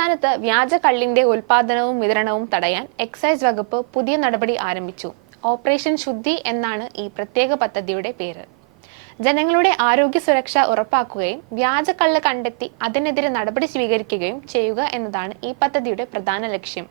സംസ്ഥാനത്ത് വ്യാജ കള്ളിന്റെ ഉൽപാദനവും വിതരണവും തടയാൻ എക്സൈസ് വകുപ്പ് പുതിയ നടപടി ആരംഭിച്ചു. ഓപ്പറേഷൻ ശുദ്ധി എന്നാണ് ഈ പ്രത്യേക പദ്ധതിയുടെ പേര്. ജനങ്ങളുടെ ആരോഗ്യ സുരക്ഷ ഉറപ്പാക്കുകയും വ്യാജ കള്ള് കണ്ടെത്തി അതിനെതിരെ നടപടി സ്വീകരിക്കുകയും ചെയ്യുക എന്നതാണ് ഈ പദ്ധതിയുടെ പ്രധാന ലക്ഷ്യം.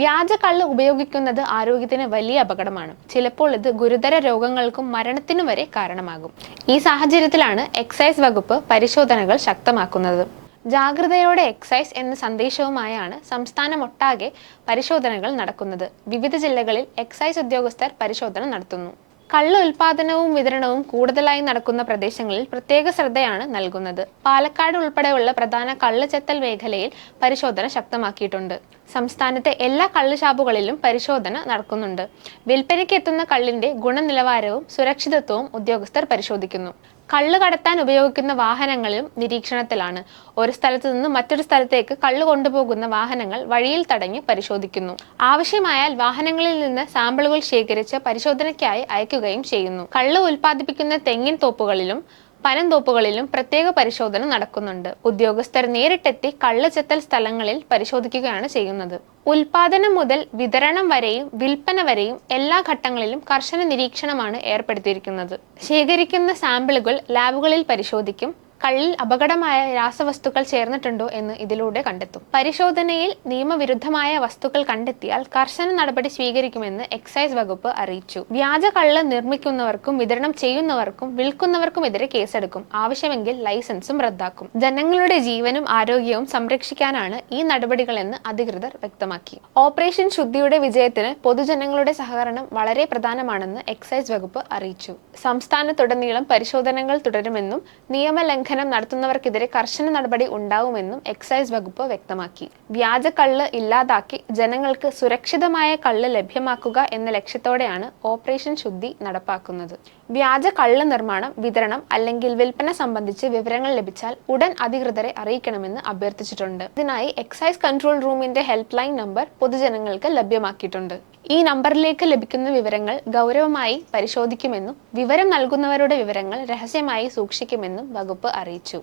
വ്യാജ കള്ള് ഉപയോഗിക്കുന്നത് ആരോഗ്യത്തിന് വലിയ അപകടമാണ്. ചിലപ്പോൾ ഇത് ഗുരുതര രോഗങ്ങൾക്കും മരണത്തിനു വരെ കാരണമാകും. ഈ സാഹചര്യത്തിലാണ് എക്സൈസ് വകുപ്പ് പരിശോധനകൾ ശക്തമാക്കുന്നത്. ജാഗ്രതയോടെ എക്സൈസ് എന്ന സന്ദേശവുമായാണ് സംസ്ഥാനമൊട്ടാകെ പരിശോധനകൾ നടക്കുന്നത്. വിവിധ ജില്ലകളിൽ എക്സൈസ് ഉദ്യോഗസ്ഥർ പരിശോധന നടത്തുന്നു. കള്ള് ഉൽപാദനവും വിതരണവും കൂടുതലായി നടക്കുന്ന പ്രദേശങ്ങളിൽ പ്രത്യേക ശ്രദ്ധയാണ് നൽകുന്നത്. പാലക്കാട് ഉൾപ്പെടെയുള്ള പ്രധാന കള്ള് ചെത്തൽ മേഖലയിൽ പരിശോധന ശക്തമാക്കിയിട്ടുണ്ട്. സംസ്ഥാനത്തെ എല്ലാ കള്ള് ഷാപ്പുകളിലും പരിശോധന നടക്കുന്നുണ്ട്. വിൽപ്പനയ്ക്ക് എത്തുന്ന കള്ളിന്റെ ഗുണനിലവാരവും സുരക്ഷിതത്വവും ഉദ്യോഗസ്ഥർ പരിശോധിക്കുന്നു. കള്ള് കടത്താൻ ഉപയോഗിക്കുന്ന വാഹനങ്ങളും നിരീക്ഷണത്തിലാണ്. ഒരു സ്ഥലത്ത് നിന്ന് മറ്റൊരു സ്ഥലത്തേക്ക് കള്ള് കൊണ്ടുപോകുന്ന വാഹനങ്ങൾ വഴിയിൽ തടഞ്ഞ് പരിശോധിക്കുന്നു. ആവശ്യമായാൽ വാഹനങ്ങളിൽ നിന്ന് സാമ്പിളുകൾ ശേഖരിച്ച് പരിശോധനയ്ക്കായി അയക്കുകയും ചെയ്യുന്നു. കള്ള് ഉൽപ്പാദിപ്പിക്കുന്ന തെങ്ങിൻ തോപ്പുകളിലും പനന്തോപ്പുകളിലും പ്രത്യേക പരിശോധന നടക്കുന്നുണ്ട്. ഉദ്യോഗസ്ഥർ നേരിട്ടെത്തി കള്ള് ചെത്തൽ സ്ഥലങ്ങളിൽ പരിശോധിക്കുകയാണ് ചെയ്യുന്നത്. ഉൽപാദനം മുതൽ വിതരണം വരെയും വിൽപ്പന വരെയും എല്ലാ ഘട്ടങ്ങളിലും കർശന നിരീക്ഷണമാണ് ഏർപ്പെടുത്തിയിരിക്കുന്നത്. ശേഖരിക്കുന്ന സാമ്പിളുകൾ ലാബുകളിൽ പരിശോധിക്കും. കള്ളിൽ അപകടമായ രാസവസ്തുക്കൾ ചേർന്നിട്ടുണ്ടോ എന്ന് ഇതിലൂടെ കണ്ടെത്തും. പരിശോധനയിൽ നിയമവിരുദ്ധമായ വസ്തുക്കൾ കണ്ടെത്തിയാൽ കർശന നടപടി സ്വീകരിക്കുമെന്ന് എക്സൈസ് വകുപ്പ് അറിയിച്ചു. വ്യാജ കള്ള് നിർമ്മിക്കുന്നവർക്കും വിതരണം ചെയ്യുന്നവർക്കും വിൽക്കുന്നവർക്കുമെതിരെ കേസെടുക്കും. ആവശ്യമെങ്കിൽ ലൈസൻസും റദ്ദാക്കും. ജനങ്ങളുടെ ജീവനും ആരോഗ്യവും സംരക്ഷിക്കാനാണ് ഈ നടപടികളെന്ന് അധികൃതർ വ്യക്തമാക്കി. ഓപ്പറേഷൻ ശുദ്ധിയുടെ വിജയത്തിന് പൊതുജനങ്ങളുടെ സഹകരണം വളരെ പ്രധാനമാണെന്ന് എക്സൈസ് വകുപ്പ് അറിയിച്ചു. സംസ്ഥാനത്തുടനീളം പരിശോധനകൾ തുടരുമെന്നും നിയമലംഘനം നടത്തുന്നവർക്കെതിരെ കർശന നടപടി ഉണ്ടാവുമെന്നും എക്സൈസ് വകുപ്പ് വ്യക്തമാക്കി. വ്യാജ കള്ള് ഇല്ലാതാക്കി ജനങ്ങൾക്ക് സുരക്ഷിതമായ കള്ള് ലഭ്യമാക്കുക എന്ന ലക്ഷ്യത്തോടെയാണ് ഓപ്പറേഷൻ ശുദ്ധി നടപ്പാക്കുന്നത്. വ്യാജ കള്ള് നിർമ്മാണം, വിതരണം അല്ലെങ്കിൽ വിൽപ്പന സംബന്ധിച്ച് വിവരങ്ങൾ ലഭിച്ചാൽ ഉടൻ അധികൃതരെ അറിയിക്കണമെന്ന് അഭ്യർത്ഥിച്ചിട്ടുണ്ട്. ഇതിനായി എക്സൈസ് കൺട്രോൾ റൂമിന്റെ ഹെൽപ്പ് ലൈൻ നമ്പർ പൊതുജനങ്ങൾക്ക് ലഭ്യമാക്കിയിട്ടുണ്ട്. ഈ നമ്പറിലേക്ക് ലഭിക്കുന്ന വിവരങ്ങൾ ഗൗരവമായി പരിശോധിക്കുമെന്നും വിവരം നൽകുന്നവരുടെ വിവരങ്ങൾ രഹസ്യമായി സൂക്ഷിക്കുമെന്നും വകുപ്പ് അറിയിച്ചു.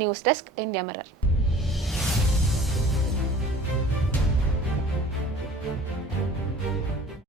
News desk, India mirror.